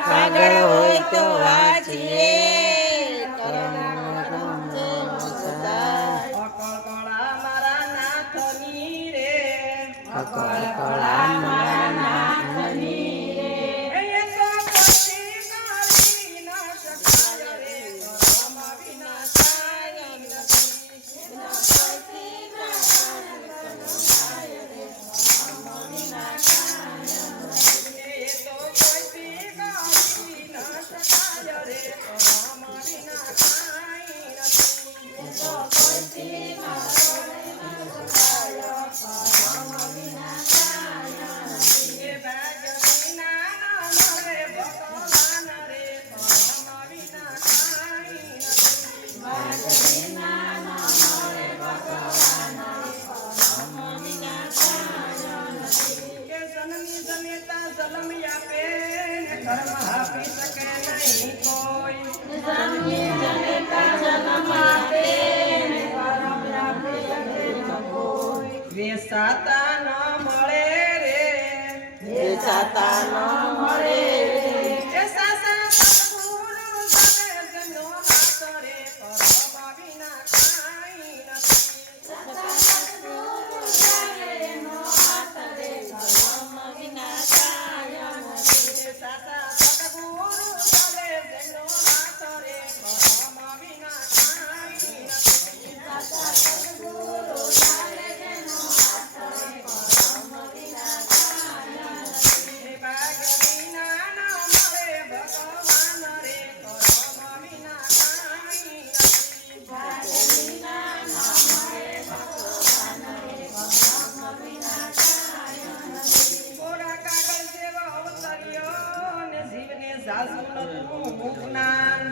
કાગળ હોય તો વાંચીએ અકળકળા મારા નાથની રે અકળકળા મારા નાથની રે એ તો પછી કરી ન શકાય રે કરમ વિના કાંઈ નથી કર્મ આપી શકે નહીં કોઈ વેસાતા ન મળે રે વેચાતા ન મળે એ સાસા સદગુરુ જગતનો નાથ રે કર્મ વિના કાંઈ નથી સાસા સદગુરુ જગતનો નાથ રે કર્મ વિના કાંઈ નથી ભાગ વિના ન મળે ભગવાન રે કર્મ વિના કાંઈ નથી કોરા કાગળ જેવો અવતર્યો ને જીવને ઝાઝુ નતું જ્ઞાન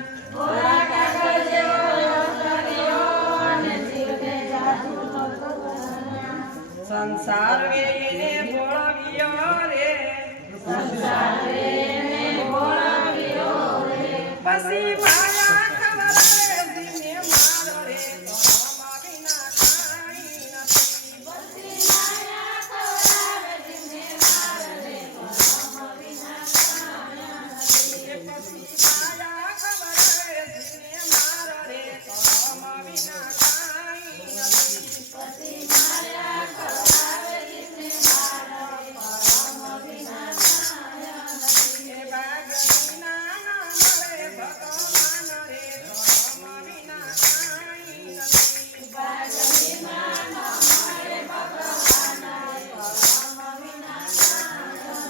સંસાર વેઈને ભોળવ્યો રે પછી માયા ખબર રે જીવને મારો રે કર્મ વિના કાંઈ નથી માયા ખબર રે જીવને મારો રે કર્મ વિના કાંઈ નથી એ ભાગ વિના ન મળે ભગવાન રે કર્મ વિના કાંઈ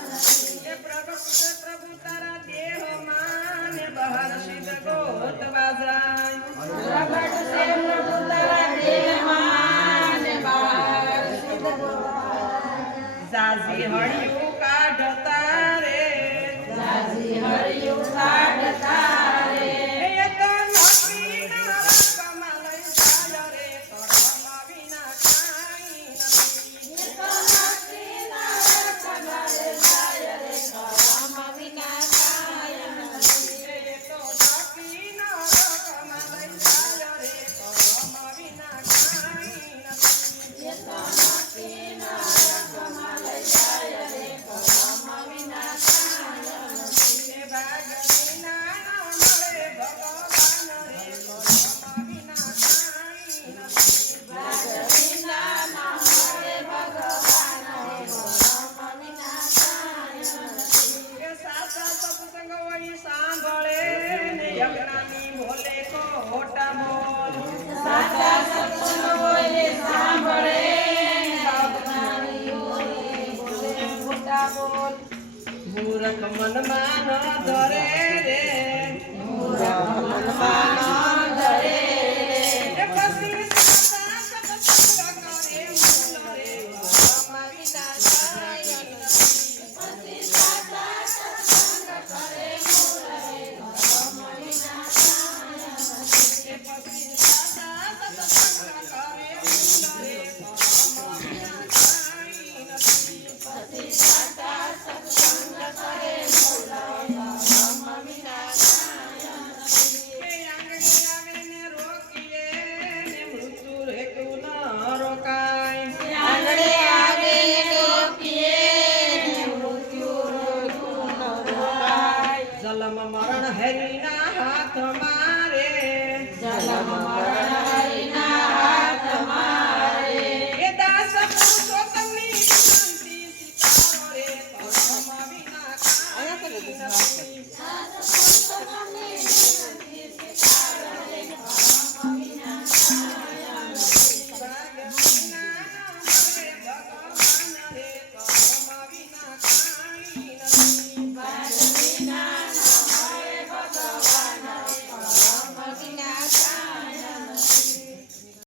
નથી એ પ્રભુ તારા દેહમાં ને બહાર સિદ્ધ ગોતવા જાય જાજી હળિયું કાઢતા રે એ તો નોકરી ના રકમા લઈ જાય રે કર્મ વિના કાંઈ નથી એ તો નોકરી ના રકમા લઈ જાય રે કર્મ વિના કાંઈ નથી મનમાં ન ધરે રે મનમાં ન ધરે એ પછી સાતા સત્સંગ કરે મૂલ રે ધર્મ વિના કાંઈ નથી. પછી સાતા સત્સંગ કરે મૂલ રે ધર્મ વિના કાંઈ નથી. એ પછી સાતા સત્સંગ કરે મૂલ રે ધર્મ વિના કાંઈ નથી. પછી સાતા સત્સંગ કરે મૂલ રે ધર્મ વિના કાંઈ નથી. એ આંગળી આવે ને રોકીએ ને મૃત્યુ રેતું ન રોકાય. આંગણે આવે ને રોકીએ ને મૃત્યુ રોકતું ન રોકાય. જન્મ મરણ હરિના હાથમાં